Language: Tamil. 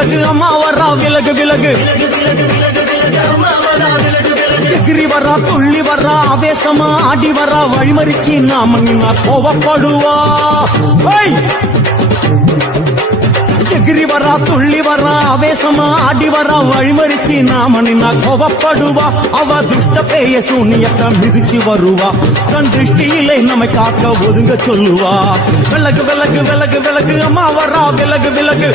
விலகு அம்மா வரா விலகு விலகு எகிரி வரா துள்ளி வரா ஆவேசமா ஆடி வரா வழிமறிச்சு நாம நின்னா கோவப்படுவா எகிரி வரா துள்ளி வரா ஆவேசமா ஆடி வரா வழிமறிச்சு நாம நின்னா கோவப்படுவா அவ துஷ்ட பேய சூனியத்தை மிதிச்சு வருவா கண் திருஷ்டியிலே நம்மை காக்க ஒதுங்க சொல்லுவா விலகு விலகு விலகு விலகு அம்மா வரா விலகு விலகு